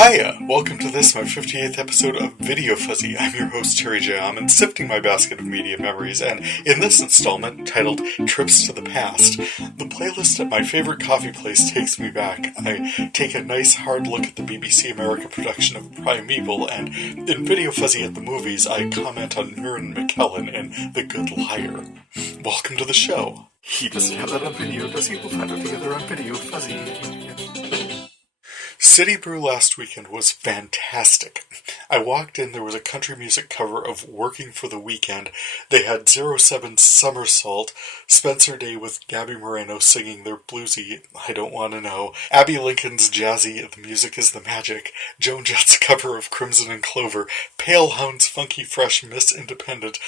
Hiya! Welcome to this, my 58th episode of VideoFuzzy. I'm your host, Terry J. Aman, sifting my basket of media memories, and in this installment, titled Trips to the Past, the playlist at my favorite coffee place takes me back. I take a nice hard look at the BBC America production of Primeval, and in VideoFuzzy at the movies, I comment on Mirren McKellen in The Good Liar. Welcome to the show. He doesn't have that on video, does he? We'll find out together on VideoFuzzy. City Brew last weekend was fantastic. I walked in, there was a country music cover of Working for the Weekend. They had 07 Somersault, Spencer Day with Gabby Moreno singing their bluesy I Don't Want to Know, Abby Lincoln's jazzy The Music is the Magic, Joan Jett's cover of Crimson and Clover, Pale Hound's funky fresh Miss Independent,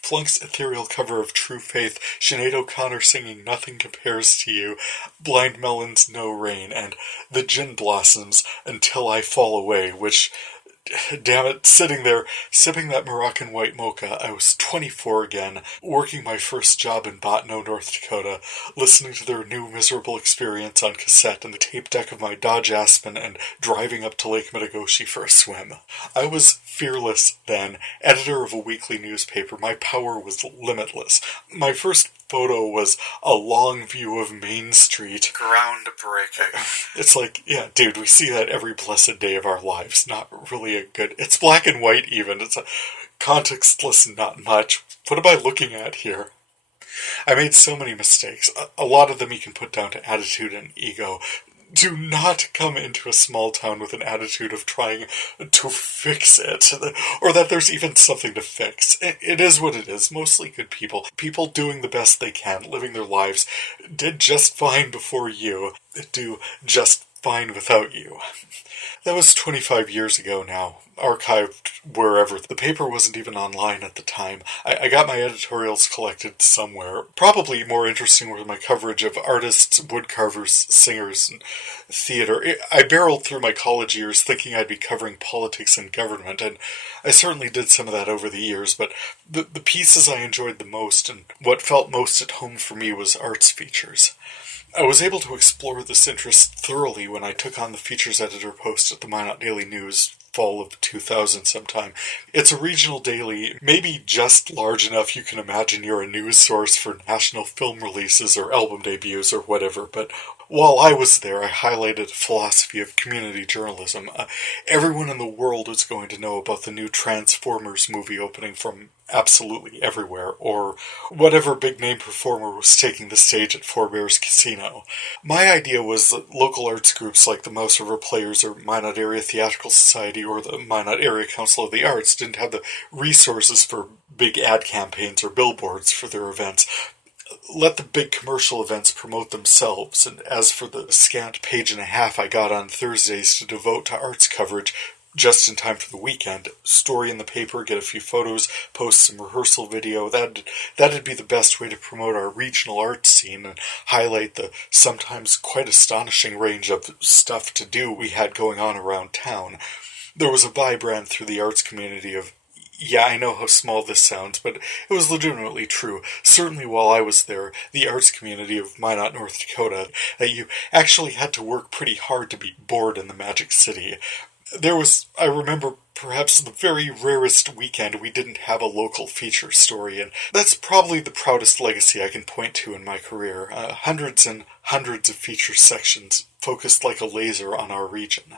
Flunk's ethereal cover of True Faith, Sinead O'Connor singing Nothing Compares to You, Blind Melon's No Rain, and The Gin Blossoms' Until I Fall Away, which, damn it, sitting there, sipping that Moroccan white mocha, I was 24 again, working my first job in Botno, North Dakota, listening to their new miserable experience on cassette in the tape deck of my Dodge Aspen, and driving up to Lake Metagoshi for a swim. I was fearless then, editor of a weekly newspaper. My power was limitless. My first photo was a long view of Main Street. Groundbreaking. It's like, yeah, dude, we see that every blessed day of our lives. Not really a good... It's black and white even. It's a contextless not much. What am I looking at here? I made so many mistakes. A lot of them you can put down to attitude and ego. Do not come into a small town with an attitude of trying to fix it, or that there's even something to fix. It is what it is. Mostly good people. People doing the best they can, living their lives, did just fine before you, do just fine without you. That was 25 years ago now, archived wherever. The paper wasn't even online at the time. I got my editorials collected somewhere. Probably more interesting was my coverage of artists, woodcarvers, singers, and theater. I barreled through my college years thinking I'd be covering politics and government, and I certainly did some of that over the years, but the pieces I enjoyed the most and what felt most at home for me was arts features. I was able to explore this interest thoroughly when I took on the features editor post at the Minot Daily News fall of 2000 sometime. It's a regional daily, maybe just large enough you can imagine you're a news source for national film releases or album debuts or whatever, but while I was there, I highlighted a philosophy of community journalism. Everyone in the world was going to know about the new Transformers movie opening from absolutely everywhere, or whatever big-name performer was taking the stage at Four Bears Casino. My idea was that local arts groups like the Mouse River Players or Minot Area Theatrical Society or the Minot Area Council of the Arts didn't have the resources for big ad campaigns or billboards for their events. Let the big commercial events promote themselves, and as for the scant page and a half I got on Thursdays to devote to arts coverage, just in time for the weekend, story in the paper, get a few photos, post some rehearsal video, that'd be the best way to promote our regional arts scene and highlight the sometimes quite astonishing range of stuff to do we had going on around town. There was a vibe ran through the arts community of, yeah, I know how small this sounds, but it was legitimately true. Certainly while I was there, the arts community of Minot, North Dakota, that you actually had to work pretty hard to be bored in the Magic City. There was, I remember, perhaps the very rarest weekend we didn't have a local feature story, and that's probably the proudest legacy I can point to in my career. Hundreds and hundreds of feature sections focused like a laser on our region.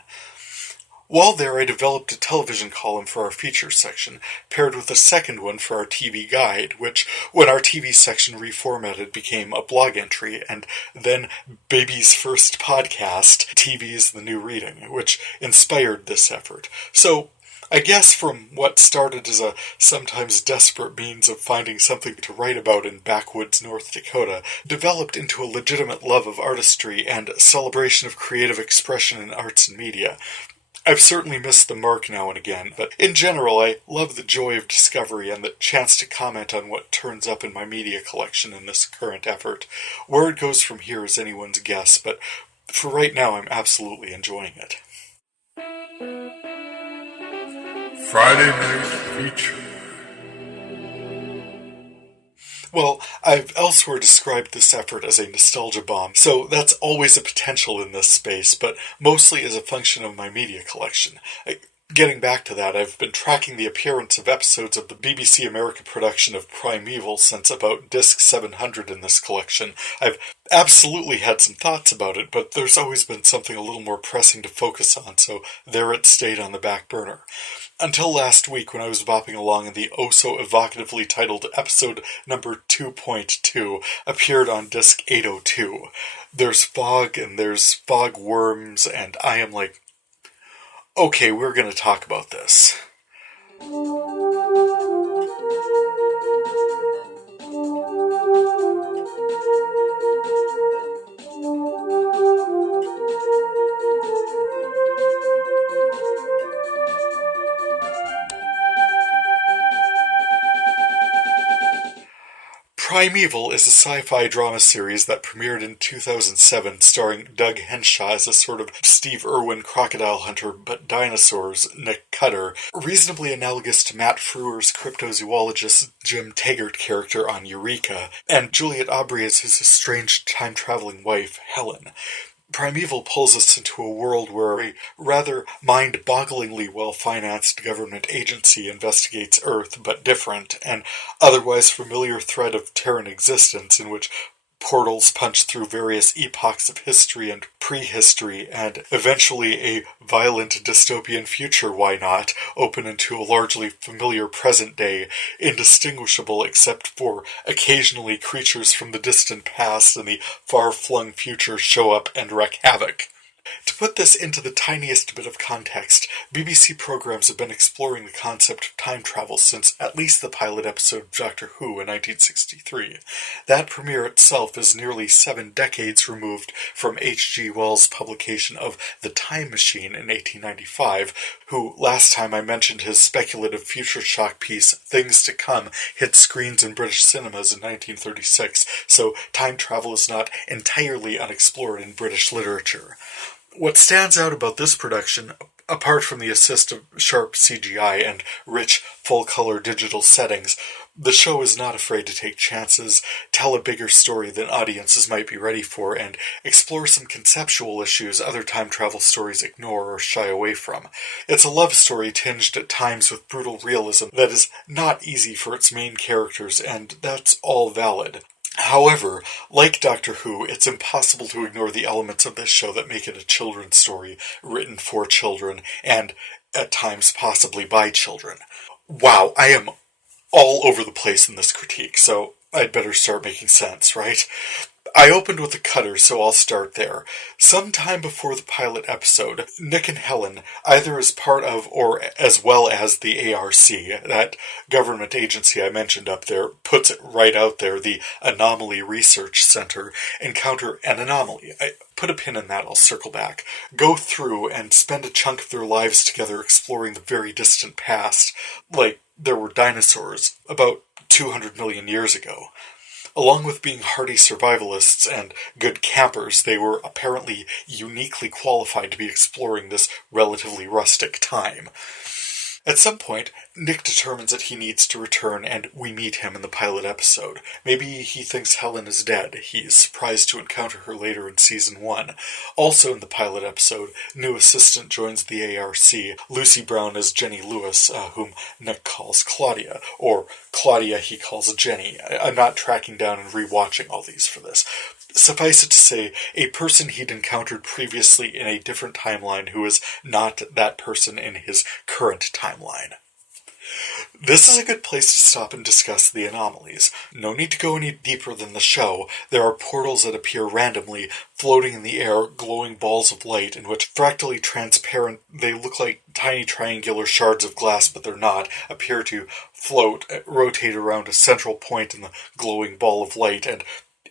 While there, I developed a television column for our features section, paired with a second one for our TV guide, which, when our TV section reformatted, became a blog entry, and then Baby's first podcast, TV is the New Reading, which inspired this effort. So, I guess from what started as a sometimes desperate means of finding something to write about in backwoods North Dakota, developed into a legitimate love of artistry and a celebration of creative expression in arts and media. I've certainly missed the mark now and again, but in general I love the joy of discovery and the chance to comment on what turns up in my media collection in this current effort. Where it goes from here is anyone's guess, but for right now I'm absolutely enjoying it. Friday Night Feature. Well, I've elsewhere described this effort as a nostalgia bomb, so that's always a potential in this space, but mostly as a function of my media collection. Getting back to that, I've been tracking the appearance of episodes of the BBC American production of Primeval since about disc 700 in this collection. I've absolutely had some thoughts about it, but there's always been something a little more pressing to focus on, so there it stayed on the back burner. Until last week when I was bopping along and the oh-so-evocatively titled episode number 2.2 appeared on disc 802. There's fog and there's fog worms, and I am like, okay, we're going to talk about this. Primeval is a sci-fi drama series that premiered in 2007 starring Doug Henshaw as a sort of Steve Irwin crocodile hunter but dinosaurs, Nick Cutter, reasonably analogous to Matt Frewer's cryptozoologist Jim Taggart character on Eureka, and Juliet Aubrey as his estranged time-traveling wife, Helen. Primeval pulls us into a world where a rather mind-bogglingly well-financed government agency investigates Earth, but different, and otherwise familiar thread of Terran existence in which portals punch through various epochs of history and prehistory, and eventually a violent dystopian future, why not, open into a largely familiar present day, indistinguishable except for occasionally creatures from the distant past and the far-flung future show up and wreak havoc. To put this into the tiniest bit of context, BBC programs have been exploring the concept of time travel since at least the pilot episode of Doctor Who in 1963. That premiere itself is nearly 7 decades removed from H.G. Wells' publication of The Time Machine in 1895, who, last time I mentioned his speculative future shock piece, Things to Come, hit screens in British cinemas in 1936, so time travel is not entirely unexplored in British literature. What stands out about this production, apart from the assist of sharp CGI and rich, full-color digital settings, the show is not afraid to take chances, tell a bigger story than audiences might be ready for, and explore some conceptual issues other time travel stories ignore or shy away from. It's a love story tinged at times with brutal realism that is not easy for its main characters, and that's all valid. However, like Doctor Who, it's impossible to ignore the elements of this show that make it a children's story, written for children, and, at times, possibly by children. Wow, I am all over the place in this critique, so I'd better start making sense, right? I opened with the Cutter, so I'll start there. Sometime before the pilot episode, Nick and Helen, either as part of or as well as the ARC, that government agency I mentioned up there, puts it right out there, the Anomaly Research Center, encounter an anomaly. I put a pin in that, I'll circle back. Go through and spend a chunk of their lives together exploring the very distant past, like there were dinosaurs about 200 million years ago. Along with being hardy survivalists and good campers, they were apparently uniquely qualified to be exploring this relatively rustic time. At some point, Nick determines that he needs to return, and we meet him in the pilot episode. Maybe he thinks Helen is dead. He's surprised to encounter her later in Season 1. Also in the pilot episode, new assistant joins the ARC, Lucy Brown as Jenny Lewis, whom Nick calls Claudia, or Claudia he calls Jenny. I'm not tracking down and rewatching all these for this. Suffice it to say, a person he'd encountered previously in a different timeline who is not that person in his current timeline. This is a good place to stop and discuss the anomalies. No need to go any deeper than the show. There are portals that appear randomly, floating in the air, glowing balls of light, in which fractally transparent, they look like tiny triangular shards of glass, but they're not, appear to float, rotate around a central point in the glowing ball of light, and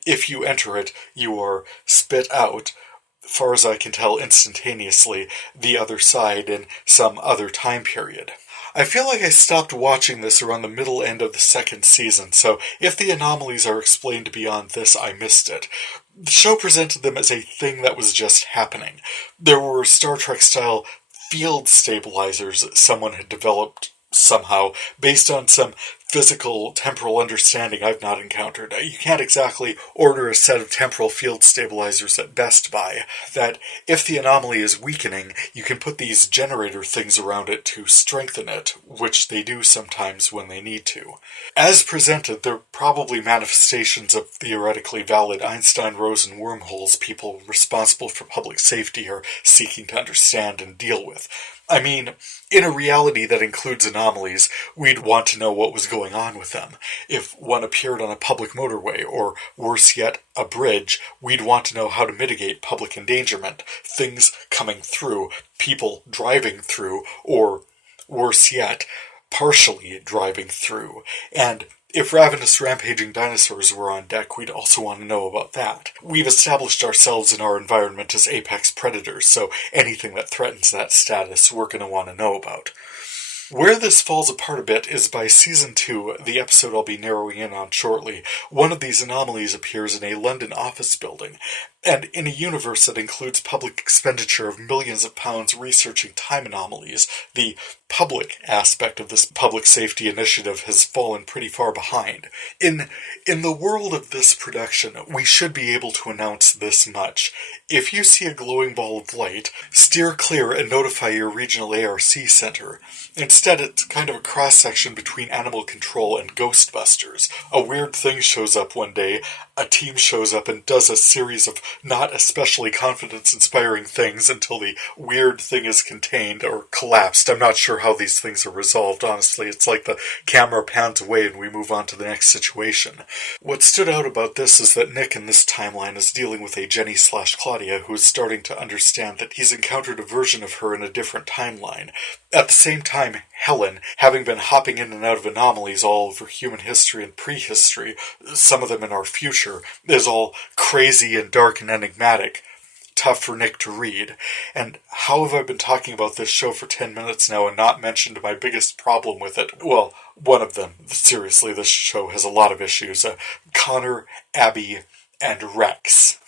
if you enter it, you are spit out, far as I can tell instantaneously, the other side in some other time period. I feel like I stopped watching this around the middle end of the second season, so if the anomalies are explained beyond this, I missed it. The show presented them as a thing that was just happening. There were Star Trek-style field stabilizers that someone had developed somehow, based on some physical temporal understanding I've not encountered. You can't exactly order a set of temporal field stabilizers at Best Buy. That if the anomaly is weakening, you can put these generator things around it to strengthen it, which they do sometimes when they need to. As presented, they're probably manifestations of theoretically valid Einstein-Rosen wormholes people responsible for public safety are seeking to understand and deal with. I mean, in a reality that includes anomalies, we'd want to know what was going on with them. If one appeared on a public motorway, or worse yet, a bridge, we'd want to know how to mitigate public endangerment, things coming through, people driving through, or worse yet, partially driving through. And if ravenous rampaging dinosaurs were on deck, we'd also want to know about that. We've established ourselves in our environment as apex predators, so anything that threatens that status we're going to want to know about. Where this falls apart a bit is by Season 2, the episode I'll be narrowing in on shortly. One of these anomalies appears in a London office building, and in a universe that includes public expenditure of millions of pounds researching time anomalies, the public aspect of this public safety initiative has fallen pretty far behind. In the world of this production, we should be able to announce this much. If you see a glowing ball of light, steer clear and notify your regional ARC center. Instead, it's kind of a cross-section between Animal Control and Ghostbusters. A weird thing shows up one day, a team shows up and does a series of not especially confidence-inspiring things until the weird thing is contained or collapsed. I'm not sure how these things are resolved, honestly. It's like the camera pans away and we move on to the next situation. What stood out about this is that Nick in this timeline is dealing with a Jenny/Claudia who is starting to understand that he's encountered a version of her in a different timeline. At the same time, Helen, having been hopping in and out of anomalies all over human history and prehistory, some of them in our future, is all crazy and dark and enigmatic. Tough for Nick to read. And how have I been talking about this show for 10 minutes now and not mentioned my biggest problem with it? Well, one of them. Seriously, this show has a lot of issues. Connor, Abby, and Rex.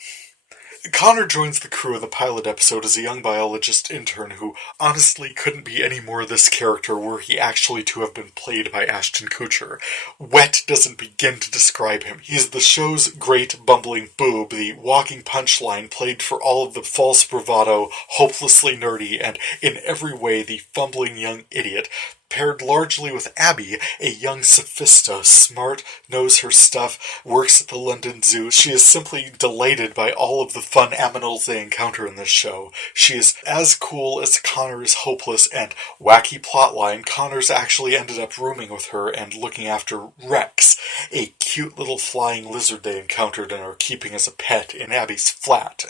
Connor joins the crew of the pilot episode as a young biologist intern who honestly couldn't be any more this character were he actually to have been played by Ashton Kutcher. Wet doesn't begin to describe him. He's the show's great bumbling boob, the walking punchline played for all of the false bravado, hopelessly nerdy, and in every way the fumbling young idiot, paired largely with Abby, a young sophista, smart, knows her stuff, works at the London Zoo. She is simply delighted by all of the fun aminals they encounter in this show. She is as cool as Connor is hopeless, and wacky plotline, Connor's actually ended up rooming with her and looking after Rex, a cute little flying lizard they encountered and are keeping as a pet in Abby's flat.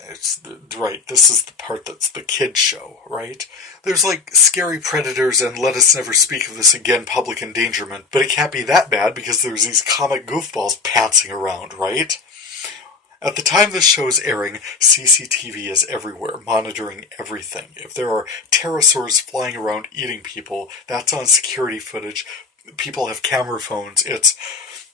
Right, this is the part that's the kid show, right? There's like scary predators and let us never speak of this again public endangerment, but it can't be that bad because there's these comic goofballs pouncing around, right? At the time this show is airing, CCTV is everywhere, monitoring everything. If there are pterosaurs flying around eating people, that's on security footage. People have camera phones.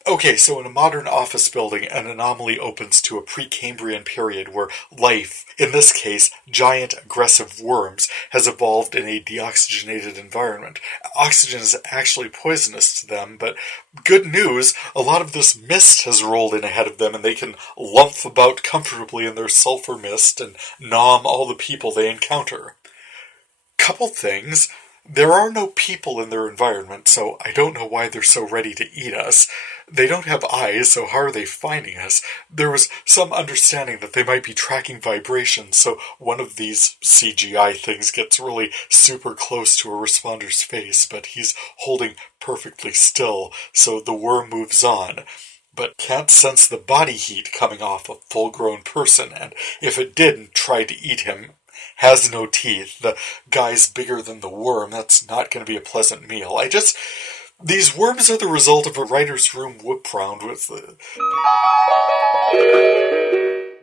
Okay, so in a modern office building, an anomaly opens to a Precambrian period where life, in this case, giant aggressive worms, has evolved in a deoxygenated environment. Oxygen is actually poisonous to them, but good news, a lot of this mist has rolled in ahead of them and they can lump about comfortably in their sulfur mist and nom all the people they encounter. Couple things. There are no people in their environment, so I don't know why they're so ready to eat us. They don't have eyes, so how are they finding us? There was some understanding that they might be tracking vibrations, so one of these CGI things gets really super close to a responder's face, but he's holding perfectly still, so the worm moves on. But can't sense the body heat coming off a full-grown person, and if it did and tried to eat him, has no teeth, the guy's bigger than the worm, that's not going to be a pleasant meal. These worms are the result of a writer's room whoop round with the...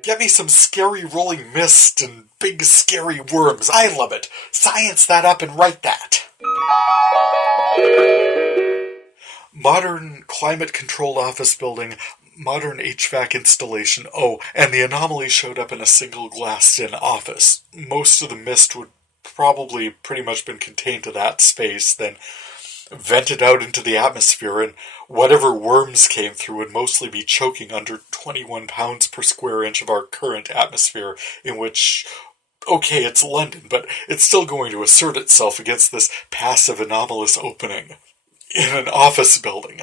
Get me some scary rolling mist and big scary worms. I love it. Science that up and write that. Modern climate-controlled office building, modern HVAC installation. Oh, and the anomaly showed up in a single glassed-in office. Most of the mist would probably pretty much been contained to that space. Then vented out into the atmosphere, and whatever worms came through would mostly be choking under 21 pounds per square inch of our current atmosphere, in which, okay, it's London, but it's still going to assert itself against this passive anomalous opening in an office building.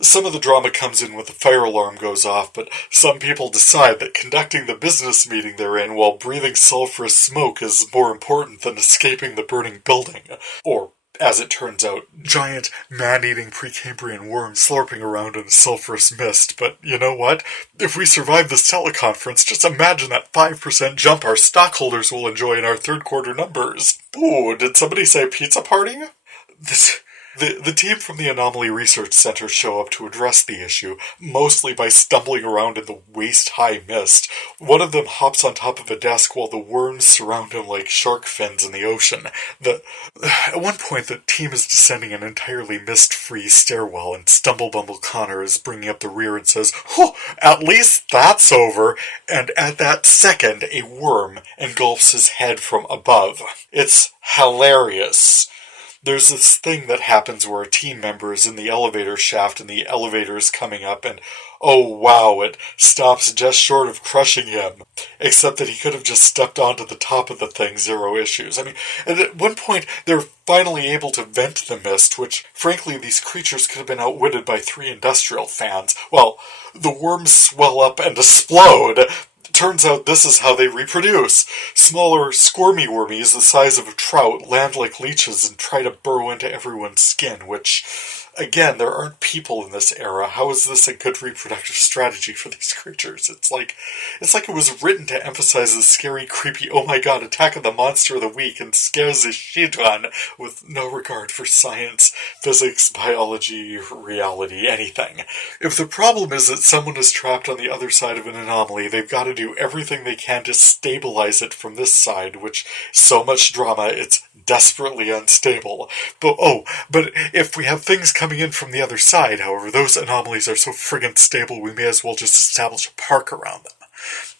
Some of the drama comes in when the fire alarm goes off, but some people decide that conducting the business meeting they're in while breathing sulfurous smoke is more important than escaping the burning building. Or, as it turns out, giant man-eating Precambrian worms slurping around in a sulfurous mist. But you know what? If we survive this teleconference, just imagine that 5% jump our stockholders will enjoy in our third quarter numbers. Ooh, did somebody say pizza party? The team from the Anomaly Research Center show up to address the issue, mostly by stumbling around in the waist-high mist. One of them hops on top of a desk while the worms surround him like shark fins in the ocean. At one point, the team is descending an entirely mist-free stairwell, and Stumble-Bumble Connor is bringing up the rear and says, "Oh, at least that's over!" And at that second, a worm engulfs his head from above. It's hilarious. There's this thing that happens where a team member is in the elevator shaft and the elevator is coming up and, oh wow, it stops just short of crushing him. Except that he could have just stepped onto the top of the thing, zero issues. I mean, and at one point they're finally able to vent the mist, which frankly these creatures could have been outwitted by 3 industrial fans. Well, the worms swell up and explode. Turns out this is how they reproduce. Smaller, squirmy wormies the size of a trout land like leeches and try to burrow into everyone's skin, which, again, there aren't people in this era. How is this a good reproductive strategy for these creatures? It's like it was written to emphasize the scary, creepy, oh my god, attack of the monster of the week and scares the shit on with no regard for science, physics, biology, reality, anything. If the problem is that someone is trapped on the other side of an anomaly, they've got to do everything they can to stabilize it from this side, which, so much drama, it's desperately unstable. But if we have things coming in from the other side, however, those anomalies are so friggin' stable we may as well just establish a park around them.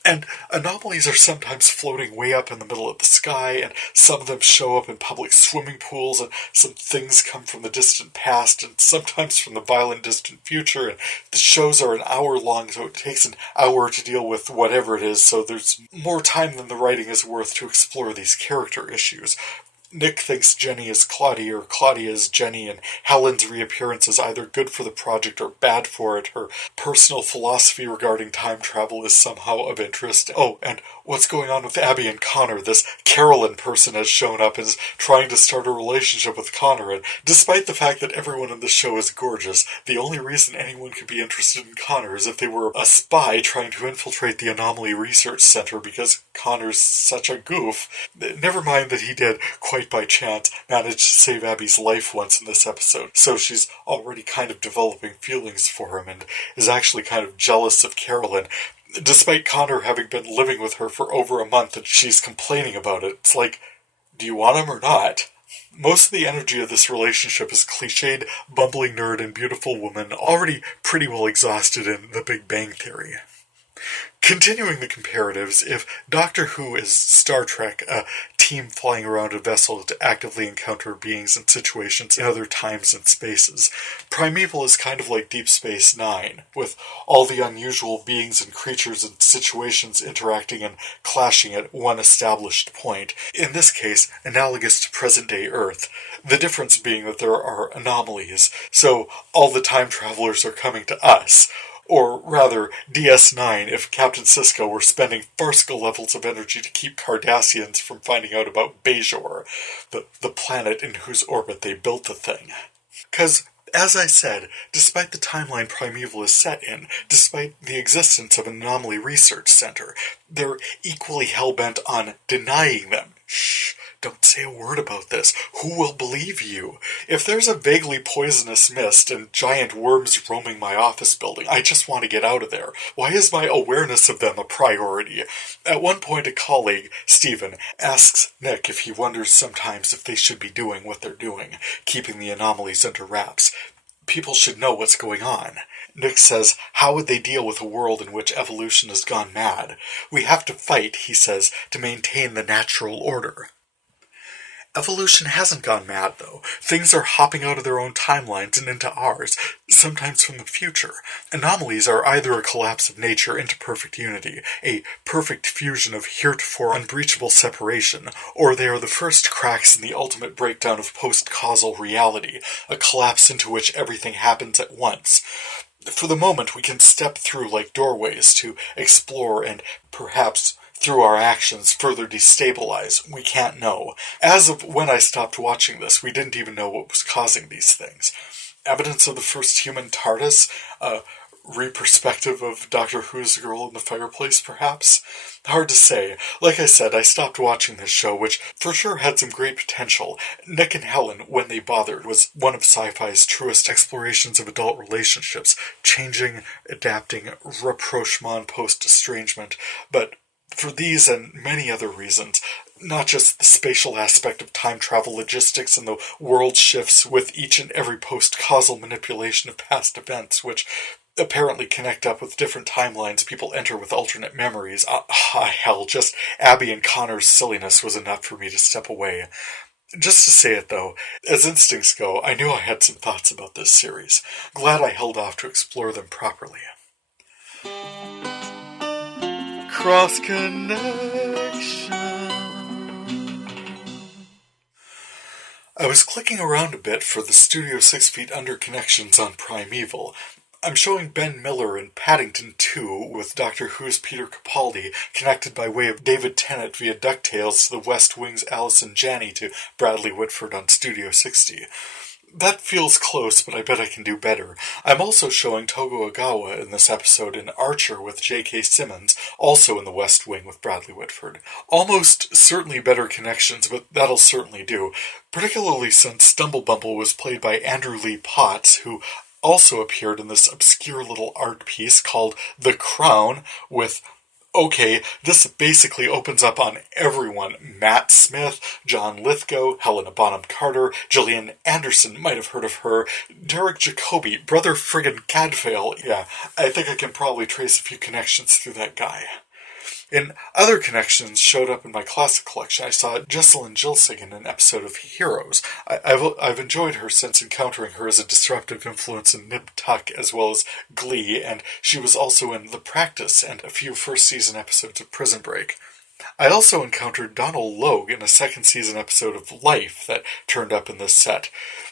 And anomalies are sometimes floating way up in the middle of the sky, and some of them show up in public swimming pools, and some things come from the distant past, and sometimes from the violent distant future, and the shows are an hour long, so it takes an hour to deal with whatever it is, so there's more time than the writing is worth to explore these character issues. Nick thinks Jenny is Claudia or Claudia is Jenny, and Helen's reappearance is either good for the project or bad for it. Her personal philosophy regarding time travel is somehow of interest. Oh, and what's going on with Abby and Connor? This Carolyn person has shown up and is trying to start a relationship with Connor, and despite the fact that everyone in the show is gorgeous, the only reason anyone could be interested in Connor is if they were a spy trying to infiltrate the Anomaly Research Center, because Connor's such a goof. Never mind that he did, quite by chance, managed to save Abby's life once in this episode, so she's already kind of developing feelings for him and is actually kind of jealous of Carolyn, despite Connor having been living with her for over a month and she's complaining about it. It's like, do you want him or not? Most of the energy of this relationship is cliched, bumbling nerd and beautiful woman, already pretty well exhausted in The Big Bang Theory. Continuing the comparatives, if Doctor Who is Star Trek, a team flying around a vessel to actively encounter beings and situations in other times and spaces, Primeval is kind of like Deep Space Nine, with all the unusual beings and creatures and situations interacting and clashing at one established point, in this case analogous to present-day Earth, the difference being that there are anomalies, so all the time travelers are coming to us. Or rather, DS9 if Captain Sisko were spending farcical levels of energy to keep Cardassians from finding out about Bajor, the planet in whose orbit they built the thing. Because, as I said, despite the timeline Primeval is set in, despite the existence of an Anomaly Research Center, they're equally hell-bent on denying them. Shh, don't say a word about this. Who will believe you? If there's a vaguely poisonous mist and giant worms roaming my office building, I just want to get out of there. Why is my awareness of them a priority? At one point, a colleague, Stephen, asks Nick if he wonders sometimes if they should be doing what they're doing, keeping the anomalies under wraps. People should know what's going on. Nick says, how would they deal with a world in which evolution has gone mad? We have to fight, he says, to maintain the natural order. Evolution hasn't gone mad, though. Things are hopping out of their own timelines and into ours, sometimes from the future. Anomalies are either a collapse of nature into perfect unity, a perfect fusion of heretofore unbreachable separation, or they are the first cracks in the ultimate breakdown of post-causal reality, a collapse into which everything happens at once. For the moment, we can step through like doorways to explore and perhaps through our actions further destabilize. We can't know. As of when I stopped watching this, we didn't even know what was causing these things. Evidence of the first human TARDIS? Re-perspective of Doctor Who's Girl in the Fireplace, perhaps? Hard to say. Like I said, I stopped watching this show, which for sure had some great potential. Nick and Helen, when they bothered, was one of sci-fi's truest explorations of adult relationships, changing, adapting, rapprochement post-estrangement, but for these and many other reasons, not just the spatial aspect of time travel logistics and the world shifts with each and every post-causal manipulation of past events, which apparently connect up with different timelines people enter with alternate memories. Hell, just Abby and Connor's silliness was enough for me to step away. Just to say it, though, as instincts go, I knew I had some thoughts about this series. Glad I held off to explore them properly. Cross Connection. I was clicking around a bit for the Studio 6 Feet Under connections on Primeval. I'm showing Ben Miller in Paddington 2 with Doctor Who's Peter Capaldi connected by way of David Tennant via DuckTales to the West Wing's Allison Janney to Bradley Whitford on Studio 60. That feels close, but I bet I can do better. I'm also showing Togo Ogawa in this episode in Archer with J.K. Simmons, also in the West Wing with Bradley Whitford. Almost certainly better connections, but that'll certainly do, particularly since Stumblebumble was played by Andrew Lee Potts, who also appeared in this obscure little art piece called The Crown with... Okay, this basically opens up on everyone. Matt Smith, John Lithgow, Helena Bonham Carter, Gillian Anderson, might have heard of her, Derek Jacobi, Brother Friggin' Cadfael. Yeah, I think I can probably trace a few connections through that guy. In other connections showed up in my classic collection, I saw Jessalyn Gilsig in an episode of Heroes. I've enjoyed her since encountering her as a disruptive influence in Nip Tuck as well as Glee, and she was also in The Practice and a few first season episodes of Prison Break. I also encountered Donal Logue in a second season episode of Life that turned up in this set.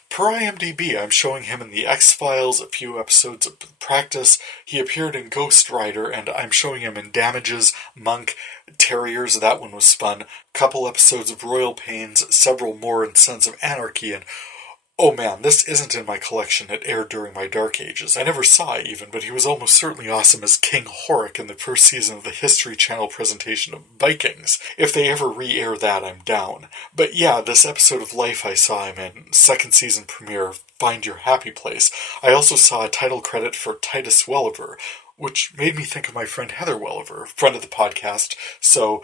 Per IMDb, I'm showing him in The X-Files, a few episodes of Practice. He appeared in Ghost Rider, and I'm showing him in Damages, Monk, Terriers, that one was fun, couple episodes of Royal Pains, several more in Sons of Anarchy, and oh man, this isn't in my collection. It aired during my Dark Ages. I never saw it even, but he was almost certainly awesome as King Horik in the first season of the History Channel presentation of Vikings. If they ever re-air that, I'm down. But yeah, this episode of Life I saw him in, second season premiere, Find Your Happy Place. I also saw a title credit for Titus Welliver, which made me think of my friend Heather Welliver, friend of the podcast, so...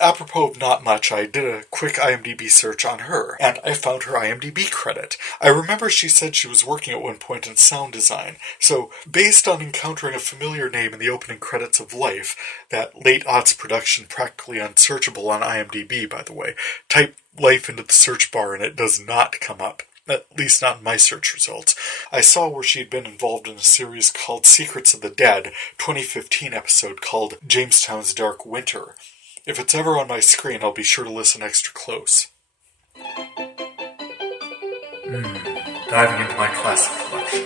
Apropos of not much, I did a quick IMDb search on her, and I found her IMDb credit. I remember she said she was working at one point in sound design, so based on encountering a familiar name in the opening credits of Life, that late-aughts production practically unsearchable on IMDb, by the way, type Life into the search bar and it does not come up. At least not in my search results. I saw where she'd been involved in a series called Secrets of the Dead, 2015 episode called Jamestown's Dark Winter. If it's ever on my screen, I'll be sure to listen extra close. Diving into my classic collection.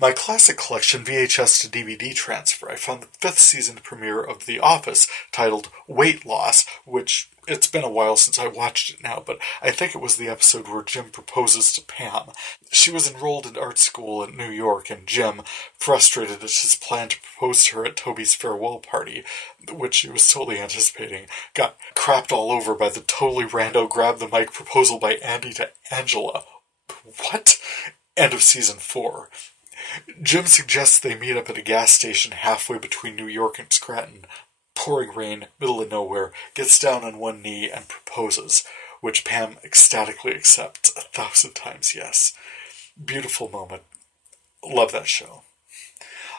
My classic collection VHS-to-DVD transfer, I found the 5th season premiere of The Office, titled Weight Loss, which... It's been a while since I watched it now, but I think it was the episode where Jim proposes to Pam. She was enrolled in art school in New York, and Jim, frustrated at his plan to propose to her at Toby's farewell party, which he was totally anticipating, got crapped all over by the totally rando grab the mic proposal by Andy to Angela. What? End of season 4. Jim suggests they meet up at a gas station halfway between New York and Scranton. Pouring rain, middle of nowhere, gets down on one knee and proposes, which Pam ecstatically accepts 1,000 times yes. Beautiful moment. Love that show.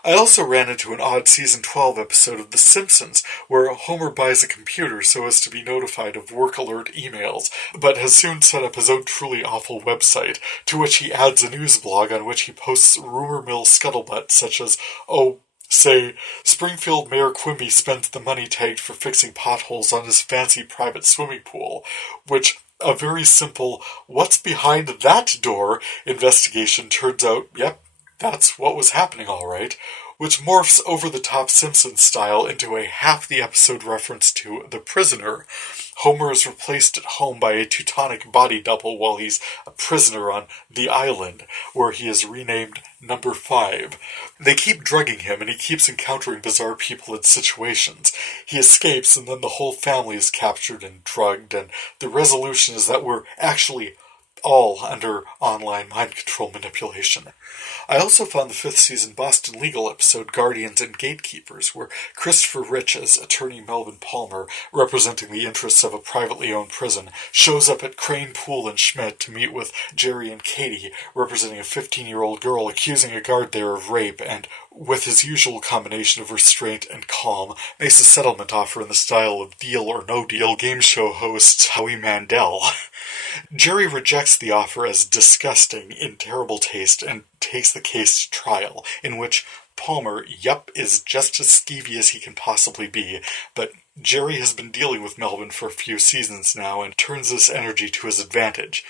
I also ran into an odd season 12 episode of The Simpsons, where Homer buys a computer so as to be notified of work alert emails, but has soon set up his own truly awful website, to which he adds a news blog on which he posts rumor mill scuttlebutt such as, say, Springfield Mayor Quimby spends the money tagged for fixing potholes on his fancy private swimming pool, which a very simple, what's behind that door investigation turns out, yep, that's what was happening all right, which morphs over-the-top Simpsons style into a half-the-episode reference to The Prisoner. Homer is replaced at home by a Teutonic body double while he's a prisoner on the island, where he is renamed Number 5. They keep drugging him, and he keeps encountering bizarre people and situations. He escapes, and then the whole family is captured and drugged, and the resolution is that we're actually all under online mind control manipulation. I also found the 5th season Boston Legal episode Guardians and Gatekeepers, where Christopher Rich as attorney Melvin Palmer, representing the interests of a privately owned prison, shows up at Crane, Poole and Schmidt to meet with Jerry and Katie, representing a 15-year-old girl accusing a guard there of rape, and with his usual combination of restraint and calm, makes a settlement offer in the style of Deal or No Deal game show host Howie Mandel. Jerry rejects the offer as disgusting, in terrible taste, and takes the case to trial, in which Palmer, is just as skeevy as he can possibly be, but Jerry has been dealing with Melvin for a few seasons now and turns this energy to his advantage.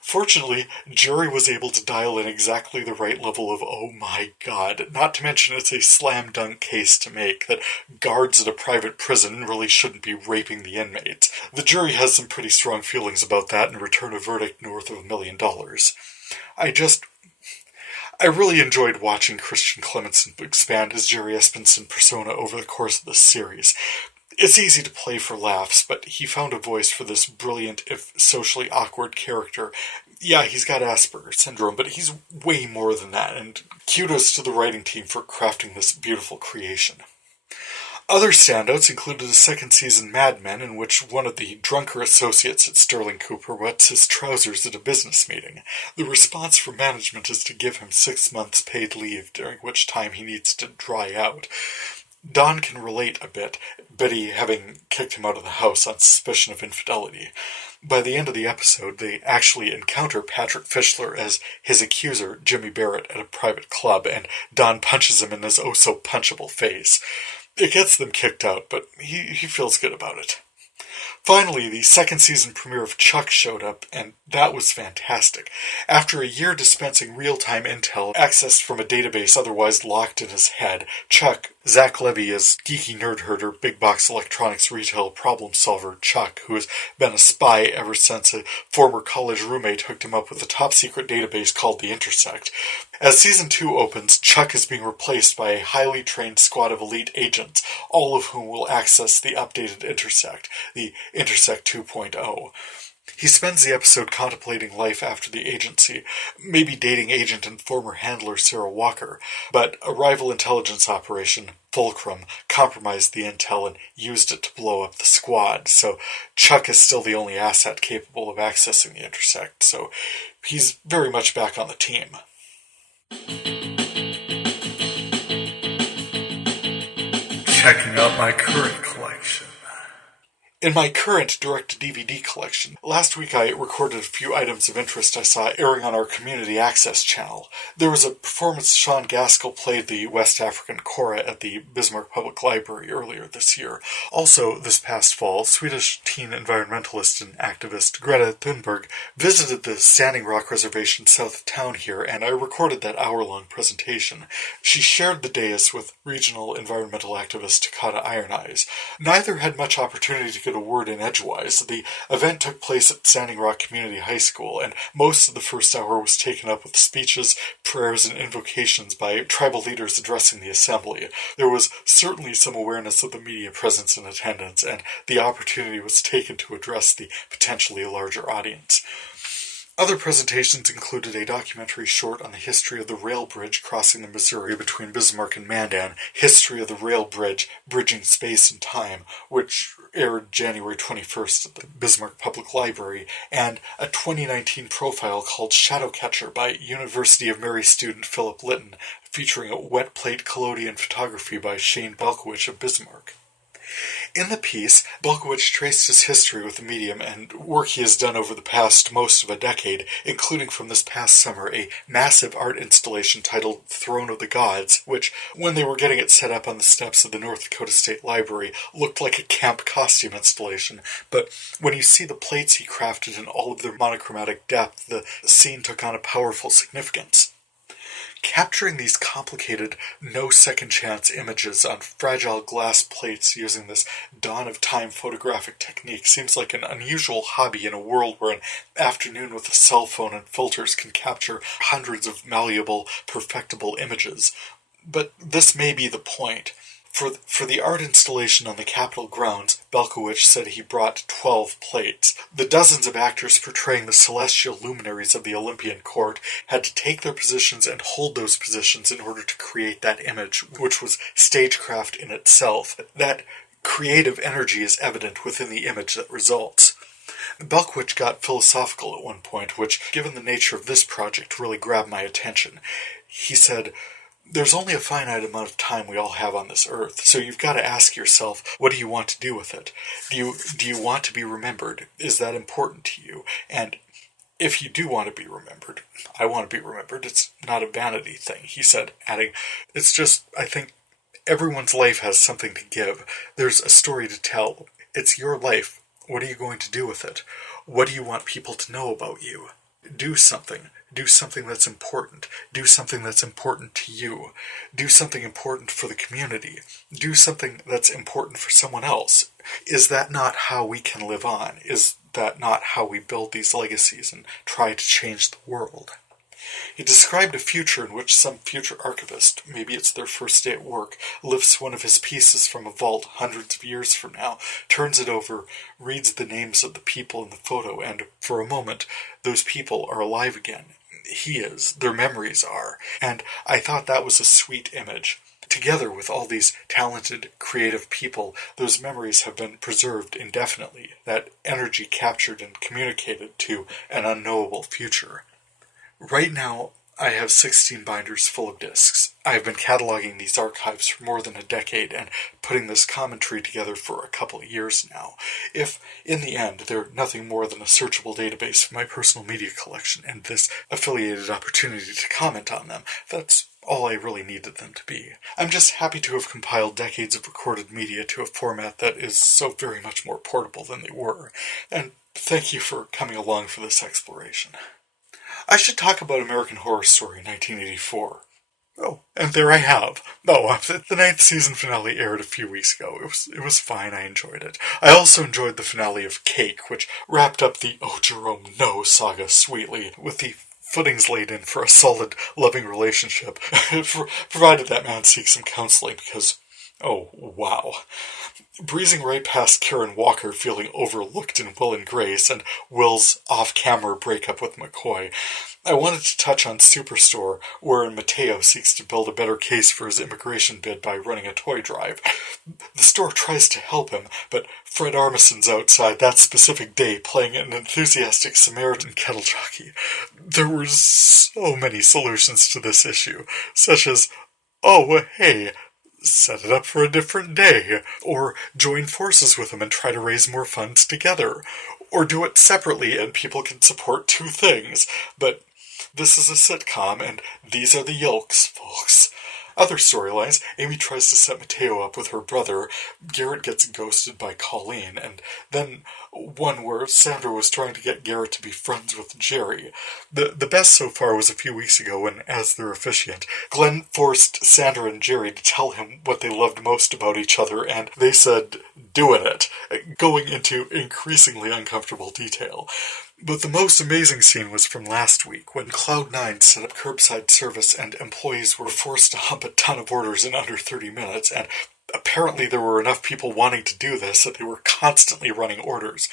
Fortunately, Jerry was able to dial in exactly the right level of oh my god, not to mention it's a slam dunk case to make that guards at a private prison really shouldn't be raping the inmates. The jury has some pretty strong feelings about that and return a verdict north of $1 million. I really enjoyed watching Christian Clemenson expand his Jerry Espenson persona over the course of this series. It's easy to play for laughs, but he found a voice for this brilliant, if socially awkward character. Yeah, he's got Asperger's syndrome, but he's way more than that, and kudos to the writing team for crafting this beautiful creation. Other standouts included a 2nd season Mad Men, in which one of the drunker associates at Sterling Cooper wets his trousers at a business meeting. The response from management is to give him 6 months paid leave, during which time he needs to dry out. Don can relate a bit, Betty having kicked him out of the house on suspicion of infidelity. By the end of the episode, they actually encounter Patrick Fischler as his accuser, Jimmy Barrett, at a private club, and Don punches him in his oh-so-punchable face. It gets them kicked out, but he feels good about it. Finally, the 2nd season premiere of Chuck showed up, and that was fantastic. After a year dispensing real-time intel accessed from a database otherwise locked in his head, Chuck, Zach Levy as geeky nerd herder, big box electronics retail problem solver Chuck, who has been a spy ever since a former college roommate hooked him up with a top-secret database called The Intersect. As Season 2 opens, Chuck is being replaced by a highly trained squad of elite agents, all of whom will access the updated Intersect, the Intersect 2.0. He spends the episode contemplating life after the agency, maybe dating agent and former handler Sarah Walker, but a rival intelligence operation, Fulcrum, compromised the intel and used it to blow up the squad, so Chuck is still the only asset capable of accessing the Intersect, so he's very much back on the team. Checking out my current collection. In my current direct-to-DVD collection, last week I recorded a few items of interest I saw airing on our community access channel. There was a performance Sean Gaskell played the West African Kora at the Bismarck Public Library earlier this year. Also, this past fall, Swedish teen environmentalist and activist Greta Thunberg visited the Standing Rock Reservation south of town here, and I recorded that hour-long presentation. She shared the dais with regional environmental activist Takata Iron Eyes. Neither had much opportunity to get a word in edgewise. The event took place at Standing Rock Community High School, and most of the first hour was taken up with speeches, prayers, and invocations by tribal leaders addressing the assembly. There was certainly some awareness of the media presence in attendance, and the opportunity was taken to address the potentially larger audience. Other presentations included a documentary short on the history of the rail bridge crossing the Missouri between Bismarck and Mandan, History of the Rail Bridge, Bridging Space and Time, which aired January 21st at the Bismarck Public Library, and a 2019 profile called Shadowcatcher by University of Mary student Philip Litton, featuring a wet plate collodion photography by Shane Belkowitz of Bismarck. In the piece, Belkowitz traced his history with the medium and work he has done over the past most of a decade, including from this past summer a massive art installation titled Throne of the Gods, which, when they were getting it set up on the steps of the North Dakota State Library, looked like a camp costume installation, but when you see the plates he crafted in all of their monochromatic depth, the scene took on a powerful significance. Capturing these complicated, no-second-chance images on fragile glass plates using this dawn-of-time photographic technique seems like an unusual hobby in a world where an afternoon with a cell phone and filters can capture hundreds of malleable, perfectible images. But this may be the point. For the art installation on the Capitol grounds, Belkowitz said he brought 12 plates. The dozens of actors portraying the celestial luminaries of the Olympian court had to take their positions and hold those positions in order to create that image, which was stagecraft in itself. That creative energy is evident within the image that results. Belkowitz got philosophical at one point, which, given the nature of this project, really grabbed my attention. He said, "There's only a finite amount of time we all have on this earth, so you've got to ask yourself, what do you want to do with it? Do you want to be remembered? Is that important to you? And if you do want to be remembered, I want to be remembered, it's not a vanity thing," he said, adding, "It's just, I think everyone's life has something to give. There's a story to tell. It's your life. What are you going to do with it? What do you want people to know about you? Do something. Do something that's important. Do something that's important to you. Do something important for the community. Do something that's important for someone else. Is that not how we can live on? Is that not how we build these legacies and try to change the world?" He described a future in which some future archivist, maybe it's their first day at work, lifts one of his pieces from a vault hundreds of years from now, turns it over, reads the names of the people in the photo, and, for a moment, those people are alive again. He is, their memories are, and I thought that was a sweet image. Together with all these talented, creative people, those memories have been preserved indefinitely, that energy captured and communicated to an unknowable future. Right now, I have 16 binders full of discs. I have been cataloging these archives for more than a decade and putting this commentary together for a couple of years now. If, in the end, they're nothing more than a searchable database for my personal media collection and this affiliated opportunity to comment on them, that's all I really needed them to be. I'm just happy to have compiled decades of recorded media to a format that is so very much more portable than they were. And thank you for coming along for this exploration. I should talk about American Horror Story 1984. Oh, and there I have. The 9th season finale aired a few weeks ago. It was fine, I enjoyed it. I also enjoyed the finale of Cake, which wrapped up the Oh Jerome No saga sweetly, with the footings laid in for a solid, loving relationship, provided that man seeks some counseling, because, oh, wow. Breezing right past Karen Walker feeling overlooked in Will and Grace and Will's off-camera breakup with McCoy, I wanted to touch on Superstore, wherein Mateo seeks to build a better case for his immigration bid by running a toy drive. The store tries to help him, but Fred Armisen's outside that specific day playing an enthusiastic Samaritan kettle jockey. There were so many solutions to this issue, such as, oh, hey, set it up for a different day, or join forces with them and try to raise more funds together, or do it separately and people can support two things, but this is a sitcom and these are the yolks, folks. Other storylines, Amy tries to set Mateo up with her brother, Garrett gets ghosted by Colleen, and then one where Sandra was trying to get Garrett to be friends with Jerry. The best so far was a few weeks ago when, as their officiant, Glenn forced Sandra and Jerry to tell him what they loved most about each other, and they said, doing it, going into increasingly uncomfortable detail. But the most amazing scene was from last week, when Cloud9 set up curbside service and employees were forced to hump a ton of orders in under 30 minutes, and apparently there were enough people wanting to do this that they were constantly running orders.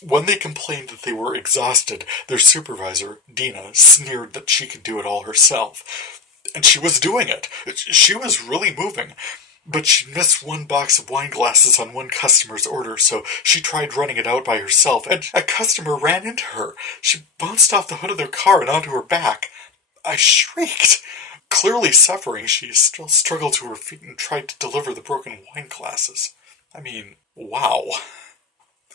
When they complained that they were exhausted, their supervisor, Dina, sneered that she could do it all herself. And she was doing it. She was really moving. But she missed one box of wine glasses on one customer's order, so she tried running it out by herself, and a customer ran into her. She bounced off the hood of their car and onto her back. I shrieked. Clearly suffering, she still struggled to her feet and tried to deliver the broken wine glasses. I mean, wow.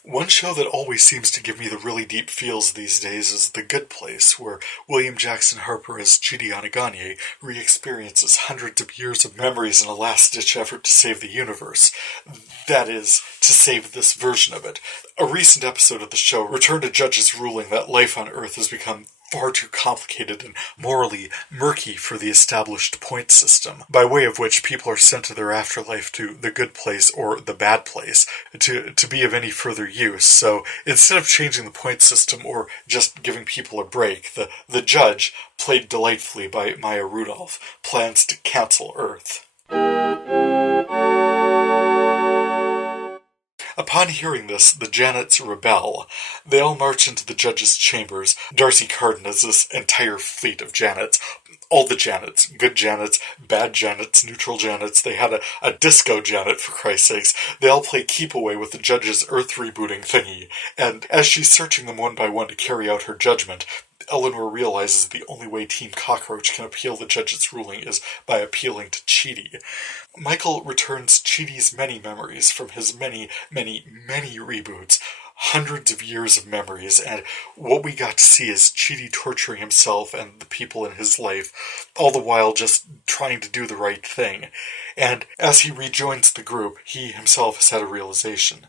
One show that always seems to give me the really deep feels these days is The Good Place, where William Jackson Harper as Chidi Oniganye re-experiences hundreds of years of memories in a last-ditch effort to save the universe. That is, to save this version of it. A recent episode of the show returned a judge's ruling that life on Earth has become far too complicated and morally murky for the established point system, by way of which people are sent to their afterlife to the good place or the bad place to be of any further use. So instead of changing the point system or just giving people a break, the judge, played delightfully by Maya Rudolph, plans to cancel Earth. Upon hearing this, the Janets rebel. They all march into the judge's chambers. Darcy Carden has this entire fleet of Janets. All the Janets. Good Janets, bad Janets, neutral Janets. They had a disco Janet, for Christ's sakes. They all play keep away with the judge's Earth rebooting thingy. And as she's searching them one by one to carry out her judgment, Eleanor realizes the only way Team Cockroach can appeal the judge's ruling is by appealing to Chidi. Michael returns Chidi's many memories from his many, many, many reboots. Hundreds of years of memories, and what we got to see is Chidi torturing himself and the people in his life, all the while just trying to do the right thing. And as he rejoins the group, he himself has had a realization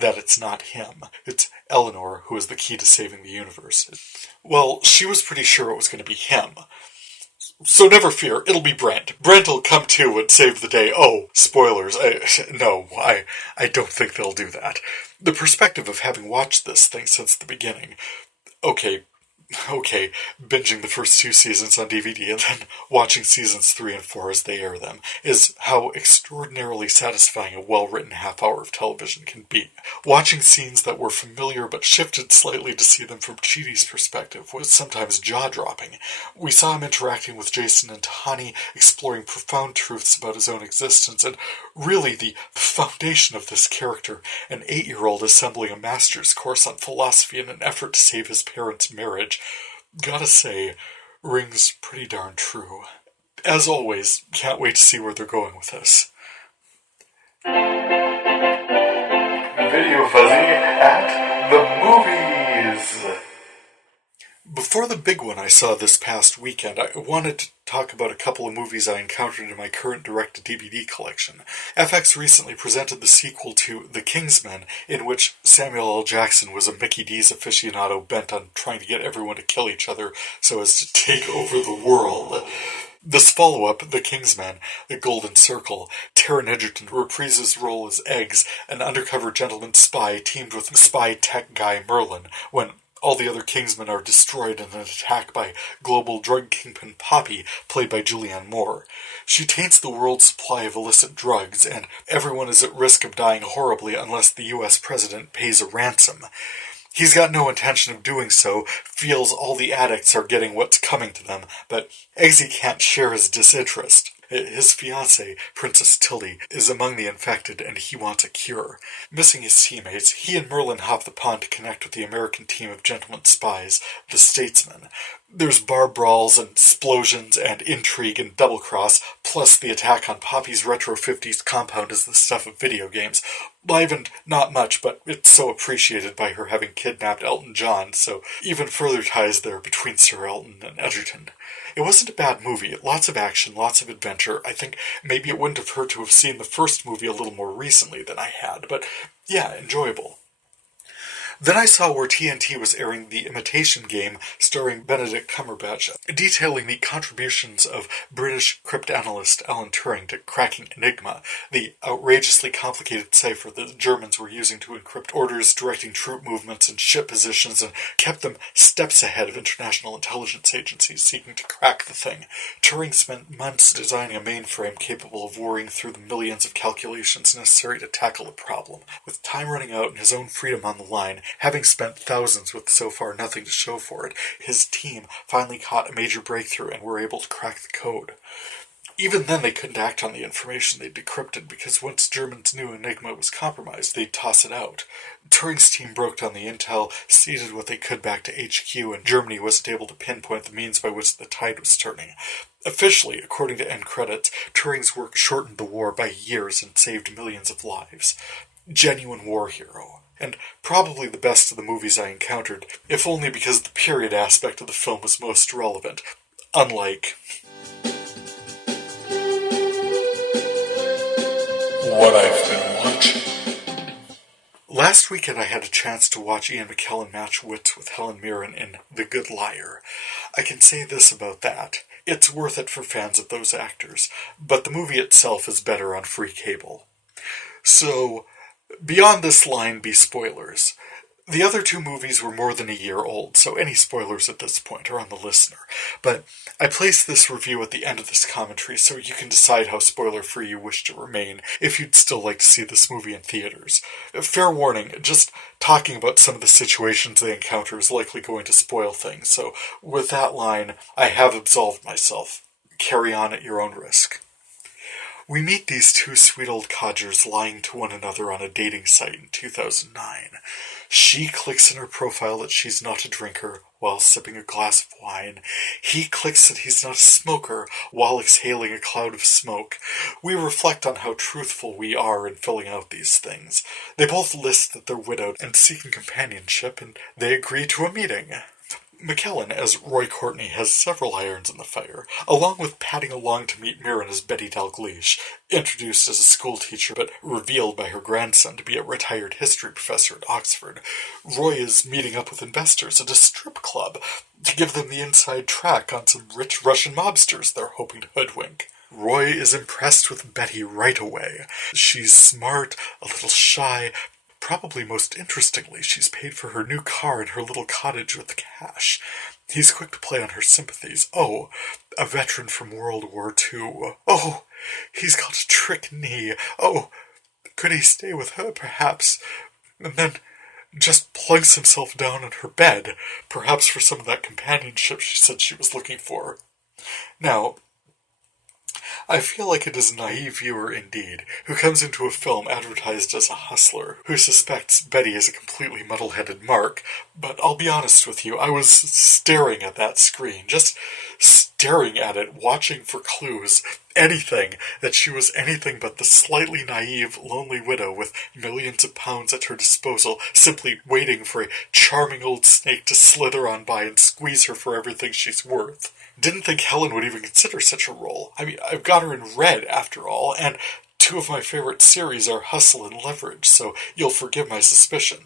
that it's not him. It's Eleanor who is the key to saving the universe. Well, she was pretty sure it was going to be him. So never fear, it'll be Brent. Brent will come to and save the day. Oh, spoilers. I don't think they'll do that. The perspective of having watched this thing since the beginning. Okay, binging the first 2 seasons on DVD and then watching seasons 3 and 4 as they air them, is how extraordinarily satisfying a well-written half-hour of television can be. Watching scenes that were familiar but shifted slightly to see them from Chidi's perspective was sometimes jaw-dropping. We saw him interacting with Jason and Tahani, exploring profound truths about his own existence, and really the foundation of this character, an 8-year-old assembling a master's course on philosophy in an effort to save his parents' marriage, gotta say, rings pretty darn true. As always, can't wait to see where they're going with this. VideoFuzzy at the movies! Before the big one I saw this past weekend, I wanted to talk about a couple of movies I encountered in my current direct-to-DVD collection. FX recently presented the sequel to The Kingsman, in which Samuel L. Jackson was a Mickey D's aficionado bent on trying to get everyone to kill each other so as to take over the world. This follow-up, The Kingsman, The Golden Circle, Taron Egerton reprises his role as Eggs, an undercover gentleman spy teamed with spy tech guy Merlin, when all the other Kingsmen are destroyed in an attack by global drug kingpin Poppy, played by Julianne Moore. She taints the world's supply of illicit drugs, and everyone is at risk of dying horribly unless the U.S. president pays a ransom. He's got no intention of doing so, feels all the addicts are getting what's coming to them, but Eggsy can't share his disinterest. His fiancée, Princess Tilly, is among the infected, and he wants a cure. Missing his teammates, he and Merlin hop the pond to connect with the American team of gentlemen spies, the Statesmen. There's bar brawls and explosions and intrigue and double-cross, plus the attack on Poppy's retro 50s compound is the stuff of video games. Livened, not much, but it's so appreciated by her having kidnapped Elton John, so even further ties there between Sir Elton and Egerton. It wasn't a bad movie. Lots of action, lots of adventure. I think maybe it wouldn't have hurt to have seen the first movie a little more recently than I had, but yeah, enjoyable. Then I saw where TNT was airing The Imitation Game, starring Benedict Cumberbatch, detailing the contributions of British cryptanalyst Alan Turing to cracking Enigma, the outrageously complicated cipher the Germans were using to encrypt orders, directing troop movements and ship positions, and kept them steps ahead of international intelligence agencies seeking to crack the thing. Turing spent months designing a mainframe capable of worrying through the millions of calculations necessary to tackle the problem. With time running out and his own freedom on the line, having spent thousands with so far nothing to show for it, his team finally caught a major breakthrough and were able to crack the code. Even then, they couldn't act on the information they'd decrypted, because once Germans knew Enigma was compromised, they'd toss it out. Turing's team broke down the intel, seeded what they could back to HQ, and Germany wasn't able to pinpoint the means by which the tide was turning. Officially, according to end credits, Turing's work shortened the war by years and saved millions of lives. Genuine war hero. And probably the best of the movies I encountered, if only because the period aspect of the film was most relevant. Unlike what I've been watching. Last weekend I had a chance to watch Ian McKellen match wits with Helen Mirren in The Good Liar. I can say this about that. It's worth it for fans of those actors, but the movie itself is better on free cable. So, beyond this line be spoilers. The other two movies were more than a year old, so any spoilers at this point are on the listener. But I place this review at the end of this commentary so you can decide how spoiler-free you wish to remain if you'd still like to see this movie in theaters. Fair warning, just talking about some of the situations they encounter is likely going to spoil things, so with that line, I have absolved myself. Carry on at your own risk. We meet these two sweet old codgers lying to one another on a dating site in 2009. She clicks in her profile that she's not a drinker while sipping a glass of wine. He clicks that he's not a smoker while exhaling a cloud of smoke. We reflect on how truthful we are in filling out these things. They both list that they're widowed and seeking companionship, and they agree to a meeting. McKellen, as Roy Courtney, has several irons in the fire, along with padding along to meet Mirren as Betty Dalgleish, introduced as a schoolteacher but revealed by her grandson to be a retired history professor at Oxford. Roy is meeting up with investors at a strip club to give them the inside track on some rich Russian mobsters they're hoping to hoodwink. Roy is impressed with Betty right away. She's smart, a little shy. Probably most interestingly, she's paid for her new car and her little cottage with cash. He's quick to play on her sympathies. Oh, a veteran from World War II. Oh, he's got a trick knee. Oh, could he stay with her, perhaps? And then just plugs himself down on her bed, perhaps for some of that companionship she said she was looking for. Now, I feel like it is a naive viewer indeed, who comes into a film advertised as a hustler, who suspects Betty is a completely muddle-headed mark, but I'll be honest with you, I was staring at that screen, just staring at it, watching for clues, anything, that she was anything but the slightly naive, lonely widow with millions of pounds at her disposal, simply waiting for a charming old snake to slither on by and squeeze her for everything she's worth. Didn't think Helen would even consider such a role. I mean, I've got her in Red, after all, and two of my favorite series are Hustle and Leverage, so you'll forgive my suspicion.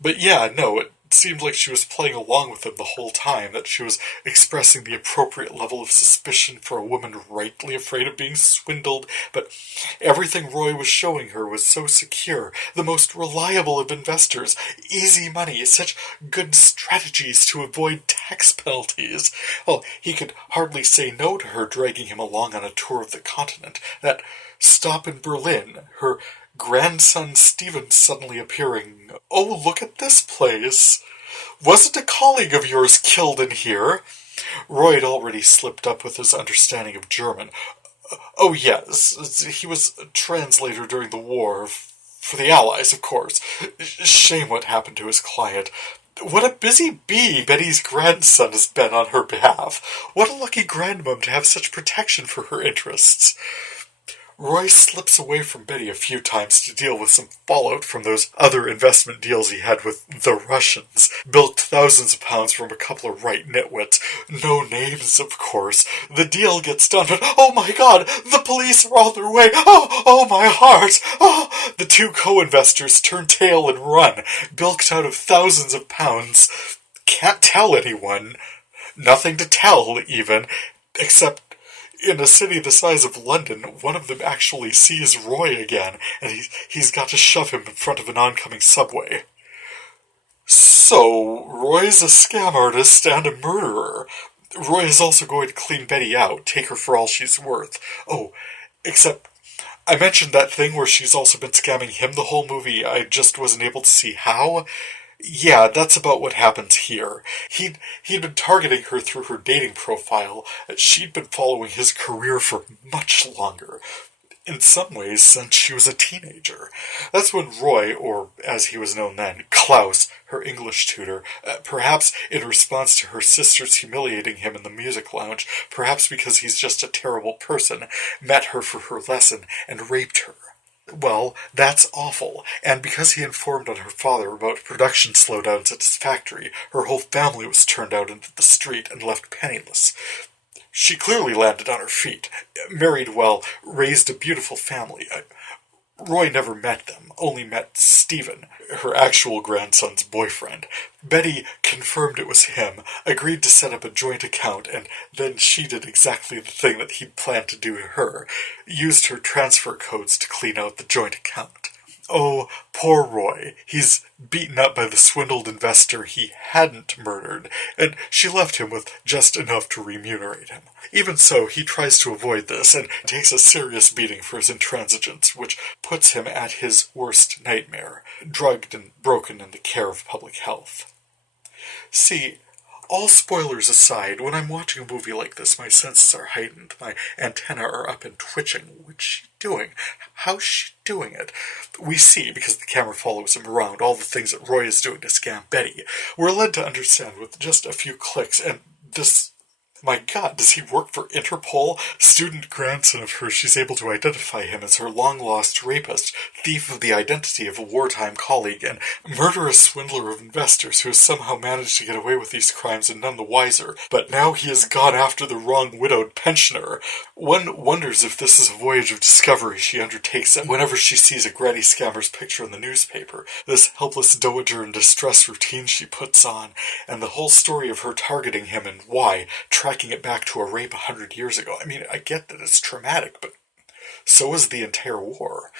But yeah, no, it seemed like she was playing along with him the whole time, that she was expressing the appropriate level of suspicion for a woman rightly afraid of being swindled, but everything Roy was showing her was so secure, the most reliable of investors, easy money, such good strategies to avoid tax penalties. Well, he could hardly say no to her dragging him along on a tour of the continent, that stop in Berlin, her grandson Stephen suddenly appearing. Oh, look at this place. Wasn't a colleague of yours killed in here? Roy had already slipped up with his understanding of German. Oh, yes, he was a translator during the war. For the Allies, of course. Shame what happened to his client. What a busy bee Betty's grandson has been on her behalf. What a lucky grandmom to have such protection for her interests. Roy slips away from Betty a few times to deal with some fallout from those other investment deals he had with the Russians. Bilked thousands of pounds from a couple of right nitwits. No names, of course. The deal gets done, but oh my god, the police are on their way. Oh my heart. Oh, the two co-investors turn tail and run. Bilked out of thousands of pounds. Can't tell anyone. Nothing to tell, even. Except in a city the size of London, one of them actually sees Roy again, and he's got to shove him in front of an oncoming subway. So, Roy's a scam artist and a murderer. Roy is also going to clean Betty out, take her for all she's worth. Oh, except I mentioned that thing where she's also been scamming him the whole movie. I just wasn't able to see how. Yeah, that's about what happens here. He'd been targeting her through her dating profile. She'd been following his career for much longer. In some ways, since she was a teenager. That's when Roy, or as he was known then, Klaus, her English tutor, perhaps in response to her sisters humiliating him in the music lounge, perhaps because he's just a terrible person, met her for her lesson and raped her. Well, that's awful, and because he informed on her father about production slowdowns at his factory, her whole family was turned out into the street and left penniless. She clearly landed on her feet, married well, raised a beautiful family. Roy never met them, only met Stephen, her actual grandson's boyfriend. Betty confirmed it was him, agreed to set up a joint account, and then she did exactly the thing that he'd planned to do to her, used her transfer codes to clean out the joint account. Oh, poor Roy. He's beaten up by the swindled investor he hadn't murdered, and she left him with just enough to remunerate him. Even so, he tries to avoid this and takes a serious beating for his intransigence, which puts him at his worst nightmare, drugged and broken in the care of public health. See, all spoilers aside, when I'm watching a movie like this, my senses are heightened, my antennae are up and twitching. What's she doing? How's she doing it? We see, because the camera follows him around, all the things that Roy is doing to scam Betty. We're led to understand with just a few clicks, and this... My God, does he work for Interpol? Student grandson of hers, she's able to identify him as her long-lost rapist, thief of the identity of a wartime colleague, and murderous swindler of investors who has somehow managed to get away with these crimes and none the wiser. But now he has gone after the wrong widowed pensioner. One wonders if this is a voyage of discovery she undertakes whenever she sees a granny scammer's picture in the newspaper, this helpless dowager in distress routine she puts on, and the whole story of her targeting him and why, tracking it back to a rape 100 years ago. I mean, I get that it's traumatic, but so was the entire war.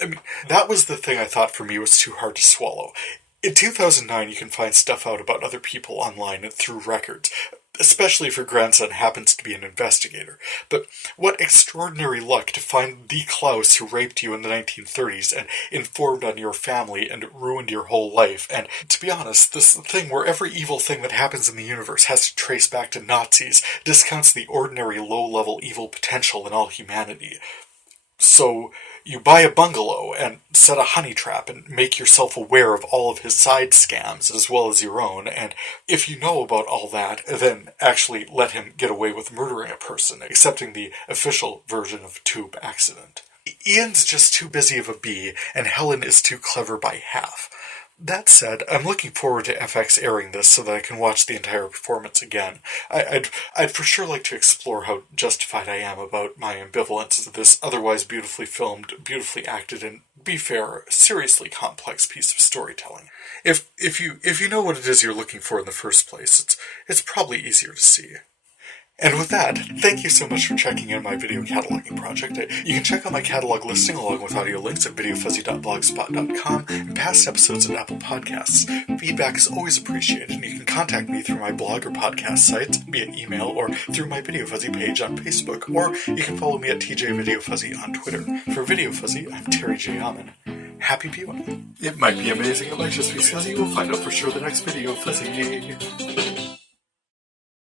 I mean, that was the thing I thought for me was too hard to swallow. In 2009, you can find stuff out about other people online and through records, especially if your grandson happens to be an investigator. But what extraordinary luck to find the Klaus who raped you in the 1930s and informed on your family and ruined your whole life. And to be honest, this thing where every evil thing that happens in the universe has to trace back to Nazis discounts the ordinary low-level evil potential in all humanity. So you buy a bungalow and set a honey trap and make yourself aware of all of his side scams as well as your own, and if you know about all that, then actually let him get away with murdering a person, accepting the official version of tube accident. Ian's just too busy of a bee, and Helen is too clever by half. That said, I'm looking forward to FX airing this so that I can watch the entire performance again. I'd for sure like to explore how justified I am about my ambivalence of this otherwise beautifully filmed, beautifully acted, and, be fair, seriously complex piece of storytelling. If you know what it is you're looking for in the first place, it's probably easier to see. And with that, thank you so much for checking in my video cataloging project. You can check out my catalog listing along with audio links at VideoFuzzy.blogspot.com and past episodes at Apple Podcasts. Feedback is always appreciated, and you can contact me through my blog or podcast sites via email or through my VideoFuzzy page on Facebook, or you can follow me at TJVideoFuzzy on Twitter. For VideoFuzzy, I'm Terry J. Aman. Happy viewing. It might be amazing, it might just be fuzzy. We'll find out for sure the next video, Fuzzy.